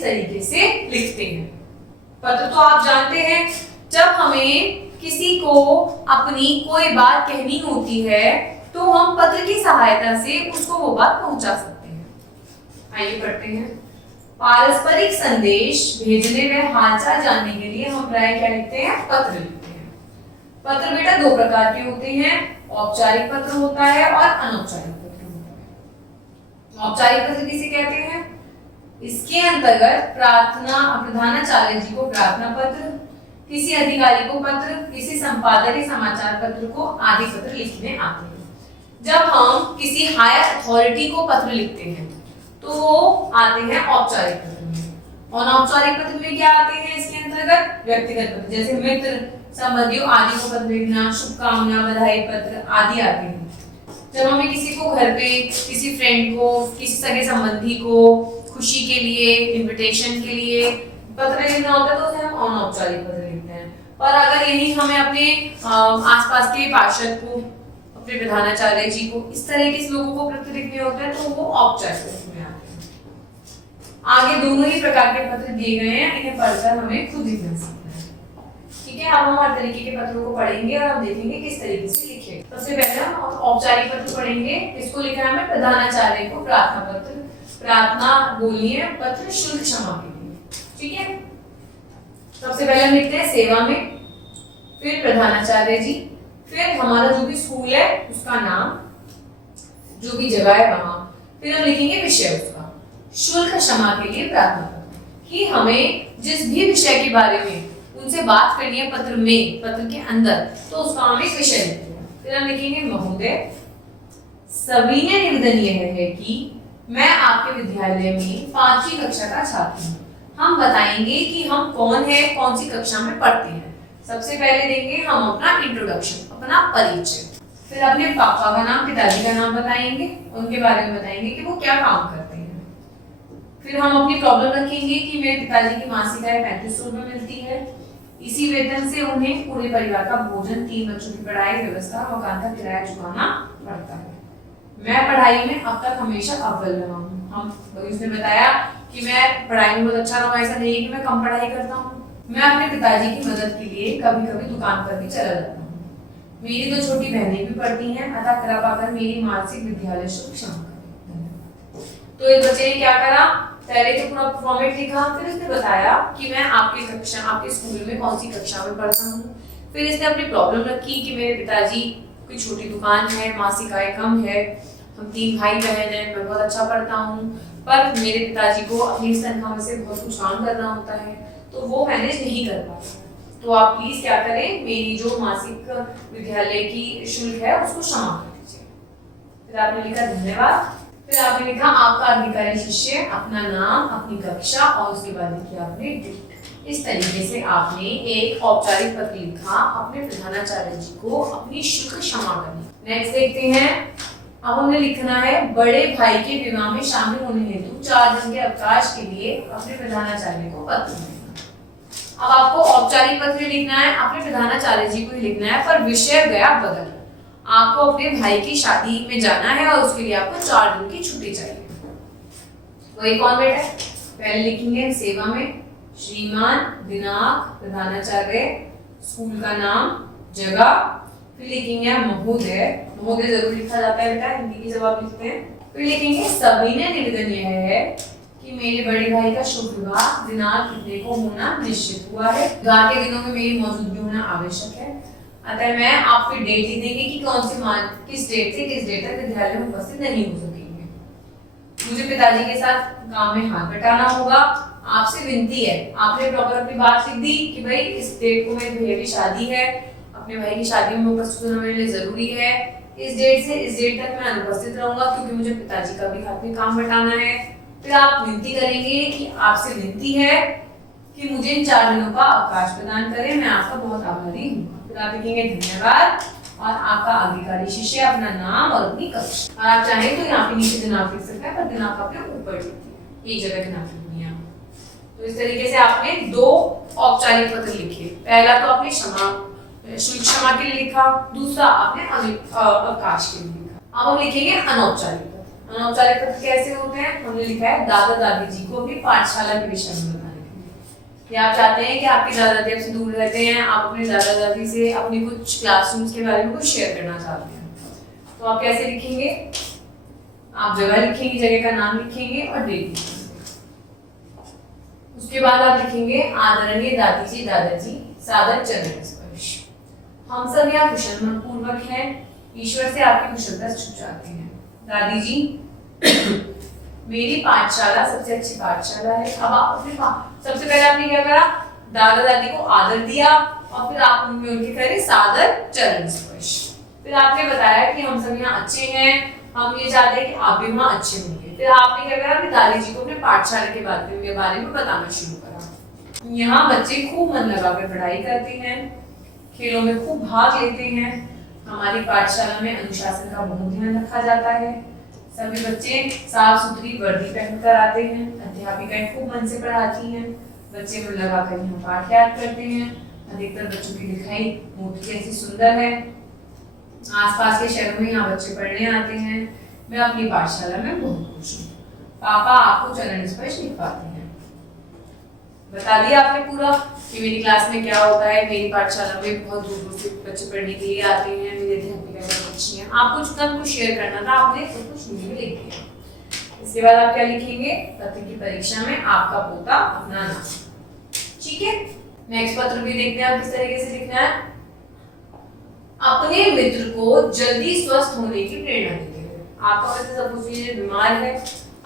इस तरीके से लिखते हैं। पत्र तो आप जानते हैं, जब हमें किसी को अपनी कोई बात कहनी होती है तो हम पत्र की सहायता से उसको वो बात पहुंचा सकते हैं। आइए पढ़ते हैं। पारस्परिक संदेश भेजने में हालचाल जानने के लिए हम प्राय क्या लिखते हैं? पत्र लिखते हैं। पत्र बेटा दो प्रकार के होते हैं, औपचारिक पत्र होता है और अनौपचारिक पत्र होता है। औपचारिक पत्र किसे कहते हैं? इसके अंतर्गत प्रधानाचार्य जी को प्रार्थना पत्र, किसी अधिकारी को पत्र, किसी संपादक या समाचार पत्र को आदि पत्र लिखने आते हैं। जब हम किसी हायर अथॉरिटी को पत्र लिखते हैं तो वो आते हैं औपचारिक पत्र में। अनौपचारिक पत्र में क्या आते हैं इसके अंतर्गत? व्यक्तिगत पत्र, जैसे मित्र संबंधियों आदि को पत्र लिखना, शुभकामना, बधाई पत्र आदि आते हैं। जब हमें किसी को घर पे, किसी फ्रेंड को, किसी सगे संबंधी को खुशी के लिए, इनविटेशन के लिए पत्र लिखना होता है तो उसे हम अनौपचारिक पत्र लिखते हैं। पर अगर यही हमें अपने आसपास के पार्षद को, अपने प्रधानाचार्य जी को, इस तरह के लोगों को पत्र लिखने होते हैं तो वो औपचारिक पत्र में आते हैं। आगे दोनों ही प्रकार के पत्र दिए गए हैं, इन्हें पढ़कर हमें खुद लिखना सीखना है। ठीक है, अब हम हर तरीके के पत्रों को पढ़ेंगे और हम देखेंगे किस तरीके से लिखे। सबसे पहले हम औपचारिक पत्र पढ़ेंगे। इसको लिखा है हमें प्रधानाचार्य को प्रार्थना पत्र। प्रार्थना बोलिए पत्र शुल्क क्षमा के लिए। ठीक है, सबसे पहले हम लिखते हैं सेवा में, फिर प्रधानाचार्य जी, फिर हमारा जो भी स्कूल है उसका नाम, जो भी जगह है वहां, फिर हम लिखेंगे विषय उसका, शुल्क क्षमा के लिए प्रार्थना पत्र। कि हमें जिस भी विषय के बारे में उनसे बात करनी है पत्र में, पत्र के अंदर, तो उसका हम एक विषय लिखते हैं। फिर हम लिखेंगे महोदय, सविनय निवेदन यह है कि मैं आपके विद्यालय में 5वीं कक्षा का छात्र हूँ। हम बताएंगे कि हम कौन है, कौन सी कक्षा में पढ़ते हैं। सबसे पहले देंगे हम अपना इंट्रोडक्शन, अपना परिचय, फिर अपने पापा का नाम, पिताजी का नाम बताएंगे, उनके बारे में बताएंगे कि वो क्या काम करते हैं। फिर हम अपनी प्रॉब्लम रखेंगे कि मेरे पिताजी की मासिक आय 3500 रुपये मिलती है, इसी वेतन से उन्हें पूरे परिवार का भोजन, 3 बच्चों की पढ़ाई, व्यवस्था, मकान का किराया चुकाना पड़ता है। मैं पढ़ाई में अब तक हमेशा अव्वल रहा हूँ। उसने बताया कि मैं पढ़ाई में बहुत अच्छा रहा, ऐसा नहीं है कि मैं कम पढ़ाई करता हूँ। मैं अपने पिताजी की मदद के लिए कभी कभी दुकान पर भी चला जाता हूँ। मेरी 2 छोटी बहनें भी पढ़ती हैं, अतः कृपा पाकर मेरी मासिक विद्यालय शुल्क क्षमा करें। तो इस बच्चे ने क्या करा? पहले तो पूरा फॉर्मेट लिखा, फिर उसने बताया कि मैं आपकी कक्षा, आपके स्कूल में कौन सी कक्षा में पढ़ता हूँ। फिर इसने अपनी प्रॉब्लम रखी कि मेरे पिताजी की छोटी दुकान है, मासिक आय कम है, हम 3 भाई बहन हैं, मैं बहुत अच्छा पढ़ता हूँ, पर मेरे पिताजी को अपनी तनख्वाह में से बहुत कुछ काम करना होता है तो वो मैनेज नहीं कर पाता। तो आप प्लीज क्या करें, मेरी जो मासिक विद्यालय की शुल्क है उसको क्षमा कर दीजिए। फिर आपने लिखा धन्यवाद, फिर आपने लिखा आपका अधिकारी शिष्य, अपना नाम, अपनी कक्षा और उसके बाद लिखी आपने डेट। इस तरीके से आपने एक औपचारिक पत्र लिखा अपने प्रधानाचार्य जी को अपनी शुल्क क्षमा करनी। नेक्स्ट देखते हैं, अब हमें लिखना है बड़े भाई के विवाह में शामिल होने हेतु 4 दिन के अवकाश के लिए अपने प्रधानाचार्य को पत्र लिखना। अब आपको औपचारिक पत्र लिखना है, अपने प्रधानाचार्य जी को ही लिखना है, पर विषय गया बदल। आपको अपने भाई की शादी में जाना है और उसके लिए आपको 4 दिन की छुट्टी चाहिए। वही फॉर्मेट है, पहले लिखेंगे सेवा में श्रीमान, दिनांक, प्रधानाचार्य, स्कूल का नाम, जगह, फिर लिखेंगे महोदय, महोदय जरूर लिखा जाता है बेटा, हिंदी की जब आप लिखते हैं। फिर लिखेंगे सविनय निवेदन यह है कि मेरे बड़े भाई का शुभ विवाह दिनांक कितने को होना निश्चित हुआ है, विवाह के दिनों में मेरी मौजूदगी होना आवश्यक है, अतः मैं आप फिर डेट लिख देंगे कि कौन सी किस डेट से किस डेट तक विद्यालय में उपस्थित नहीं हो सकेंगे। मुझे पिताजी के साथ काम में हाथ बटाना होगा, आपसे विनती है। आपने प्रॉपर अपनी बात लिख दी कि भाई इस डेट को मेरे भैया की शादी है, अपने भाई की शादी में उपस्थित होना मेरे लिए जरूरी है, इस डेट से इस डेट तक मैं अनुपस्थित रहूंगा क्योंकि मुझे पिताजी का भी हाथ में काम बटाना है। फिर आप विनती करेंगे कि आपसे विनती है कि मुझे इन 4 दिनों का अवकाश प्रदान करें, मैं आपका बहुत आभारी हूँ। फिर आप लिखेंगे धन्यवाद और आपका अधिकारी शिष्य, अपना नाम और अपनी कक्षा। और आप चाहें तो यहाँ पे नीचे दिनांक लिख सकते हैं, पर दिनांक आपने ऊपर लिख दिया, एक जगह दिनांक लिखनी है। तो इस तरीके से आपने 2 औपचारिक पत्र लिखे। पहला तो आपने शुल्क क्षमा के लिए लिखा, दूसरा आपने अवकाश के लिए लिखा। अब हम लिखेंगे अनौपचारिक पत्र। अनौपचारिक पत्र कैसे होते हैं? हमने लिखा है दादा दादी जी को अपनी पाठशाला के विषय में बताने के लिए। या आप चाहते हैं कि आपके दादा दादी आपसे दूर रहते हैं, आप अपने दादा दादी से अपनी कुछ क्लासरूम्स के बारे में कुछ शेयर करना चाहते हैं, तो आप कैसे लिखेंगे? आप जगह लिखेंगे, जगह का नाम लिखेंगे और डेट लिखेंगे। उसके बाद आप लिखेंगे आदरणीय दादी जी दादाजी, सादर चरण स्पर्श। हम सब यहाँ कुशल मन पूर्वक हैं, ईश्वर से आपकी कुशलता छुप जाते हैं। दादी जी मेरी पाठशाला सबसे अच्छी पाठशाला है। अब आप अपने सबसे पहले आपने क्या करा? दादा दादी को आदर दिया और फिर आप उनमें उनके करे सादर चरण स्पर्श। फिर आपने बताया कि हम सब यहाँ अच्छे हैं, हम ये चाहते हैं कि आप भी वहाँ अच्छे होंगे। फिर आपने क्या करा? अपनी दादी जी को अपने पाठशाला के बारे में बताना शुरू करा। यहाँ बच्चे खूब मन लगाकर पढ़ाई करते हैं, खेलों में खूब भाग लेते हैं। हमारी पाठशाला में अनुशासन का बहुत ध्यान रखा जाता है। सभी बच्चे साफ सुथरी वर्दी पहनकर आते हैं। अध्यापिकाएं खूब मन से पढ़ाती हैं। बच्चे मन लगाकर यहाँ पाठ याद करते हैं। अधिकतर बच्चों की लिखाई मोती जैसी सुंदर है। आसपास के शहरों में यहाँ बच्चे पढ़ने आते हैं। मैं अपनी पाठशाला में बहुत खुश हूँ। पापा आपको चरण स्पर्श लिख पाते हैं। बता दिया आपने पूरा कि मेरी क्लास में क्या होता है। मेरी पाठशाला में बहुत दूर दूर से बच्चे पढ़ने के लिए आते हैं। मेरी अध्यापिका बहुत अच्छी हैं। आपको जितना कुछ शेयर करना था आपने सब कुछ नीचे में लिख दिया। इसके बाद आप क्या लिखेंगे? पत्र की परीक्षा में आपका पोता अपना नाम। ठीक है, नेक्स्ट पत्र भी देखते हैं आप किस तरीके से लिखना है। अपने मित्र को जल्दी स्वस्थ होने की प्रेरणा देते हैं। आपका मित्र सपोज बीमार है,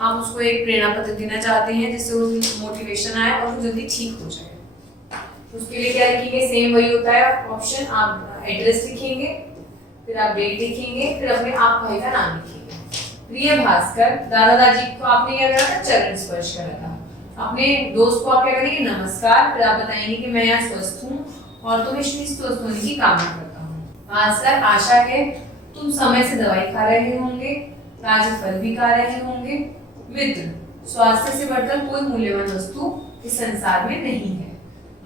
आप उसको एक प्रेरणा पत्र देना चाहते हैं जिससे उसको मोटिवेशन आए और वो जल्दी ठीक हो जाए। उसके लिए क्या लिखेंगे? सेम वही होता है ऑप्शन। आप एड्रेस लिखेंगे, फिर आप डेट लिखेंगे, फिर अपने आप भाई का नाम लिखेंगे। प्रिय भास्कर, दादा दादी को आपने क्या करा था? चरण स्पर्श करा था। अपने दोस्त को आप क्या करेंगे? नमस्कार। फिर आप बताएंगे कि मैं यहाँ स्वस्थ हूँ और तुम्हें स्वस्थ होने की कामना करता हूँ। भास्कर, आशा है तुम समय से दवाई खा रहे होंगे, ताजे फल भी खा रहे होंगे। मित्र, स्वास्थ्य से बढ़कर कोई मूल्यवान वस्तु इस संसार में नहीं है।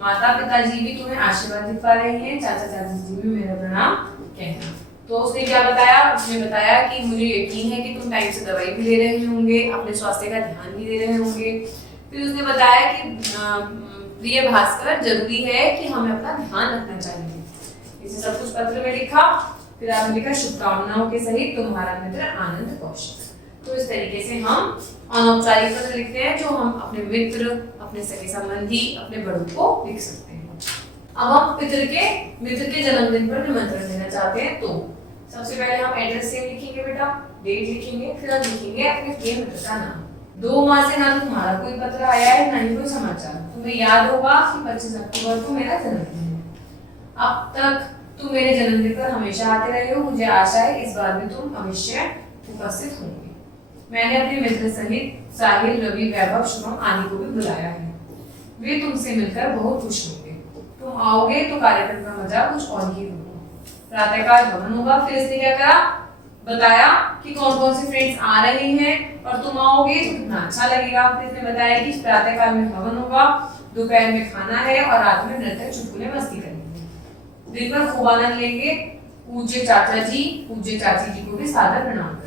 माता पिताजी भी तुम्हें आशीर्वाद दे पा रहे हैं। चाचा चाची जी भी मेरा प्रणाम कहना। तो उसने क्या बताया? उसने बताया कि मुझे यकीन है कि तुम टाइम से दवाई भी ले रहे होंगे, अपने स्वास्थ्य का ध्यान भी दे रहे होंगे। फिर उसने बताया कि प्रिय भास्कर, जरूरी है कि हमें अपना ध्यान रखना चाहिए। इसे सब कुछ पत्र में लिखा। फिर आपने लिखा शुभकामनाओं के सहित तुम्हारा मित्र आनंद कौशिक। तो इस तरीके से हम अनौपचारिक पत्र लिखते हैं जो हम अपने मित्र, अपने सगे संबंधी, अपने बड़ों को लिख सकते हैं। अब हम मित्र के जन्मदिन पर निमंत्रण देना चाहते हैं तो सबसे पहले हम एड्रेस सेम लिखेंगे बेटा, डेट लिखेंगे, फिर हम लिखेंगे अपने प्रिय मित्र का नाम। 2 माह से ना तुम्हारा कोई पत्र आया है ना ही कोई समाचार। तुम्हें याद होगा कि 25 अक्टूबर को मेरा जन्मदिन है। अब तक तुम मेरे जन्मदिन पर हमेशा आते रहे हो। मुझे आशा है इस बार भी तुम अवश्य उपस्थित होंगे। मैंने अपने मित्र सहित साहिल, रवि, वैभव, शुभम आदि को भी बुलाया है। वे तुमसे मिलकर बहुत खुश होंगे। तुम आओगे तो कार्यक्रम का मजा कुछ और ही होगा। प्रातःकाल भवन होगा। फिर इसने क्या करा? बताया कि कौन कौन से फ्रेंड्स आ रहे हैं और तुम आओगे तो कितना अच्छा लगेगा। फिर इसने बताया कि प्रातःकाल में हवन होगा, दोपहर में खाना है और रात में नृत्य, चुटकुले, मस्ती करेंगे। दिन भर खूब आनंद लेंगे। पूज्य चाचा जी, पूज्य चाची जी को भी सादर प्रणाम करना।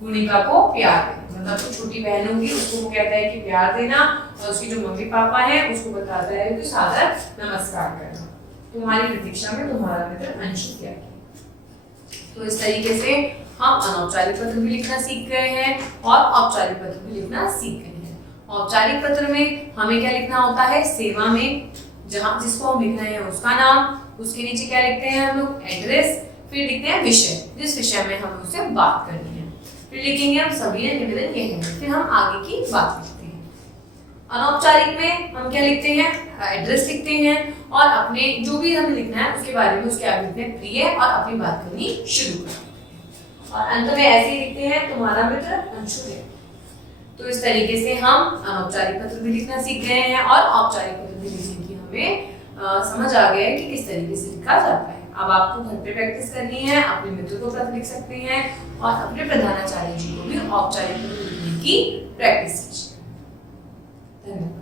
गुणिका को प्यार देना, मतलब तो छोटी बहन होगी उसको वो कहता है कि प्यार देना, और उसकी जो मम्मी पापा हैं उसको बताता है कि सादर नमस्कार करना। तुम्हारी प्रतीक्षा में तुम्हारा मित्र अंशु त्यागी। तो इस तरीके से हम अनौपचारिक पत्र भी लिखना सीख गए हैं और औपचारिक पत्र भी लिखना सीख गए हैं। औपचारिक पत्र में हमें क्या लिखना होता है? सेवा में जहाँ जिसको हम लिख रहे हैं उसका नाम, उसके नीचे क्या लिखते हैं हम लोग? एड्रेस। फिर लिखते हैं विषय, जिस विषय में हम उससे बात करनी है। फिर लिखेंगे हम सभी निवेदन ये है। फिर हम आगे की बात लिखते हैं। अनौपचारिक में हम क्या लिखते हैं? एड्रेस लिखते हैं और अपने जो भी हमें लिखना है उसके बारे में उसके आगे लिखते हैं प्रिय और अपनी बात करनी शुरू करते हैं। और अंत में ऐसे ही लिखते हैं तुम्हारा मित्र अंशु है। तो इस तरीके से हम अनौपचारिक पत्र भी लिखना सीख गए हैं और औपचारिक पत्र भी लिखने की हमें समझ आ गया है कि किस तरीके से लिखा जाता है। अब आपको घर पे प्रैक्टिस करनी है। अपने मित्र को पत्र लिख सकते हैं और अपने प्रधानाचार्य जी को भी औपचारिक पत्र लिखने की प्रैक्टिस कीजिए। धन्यवाद।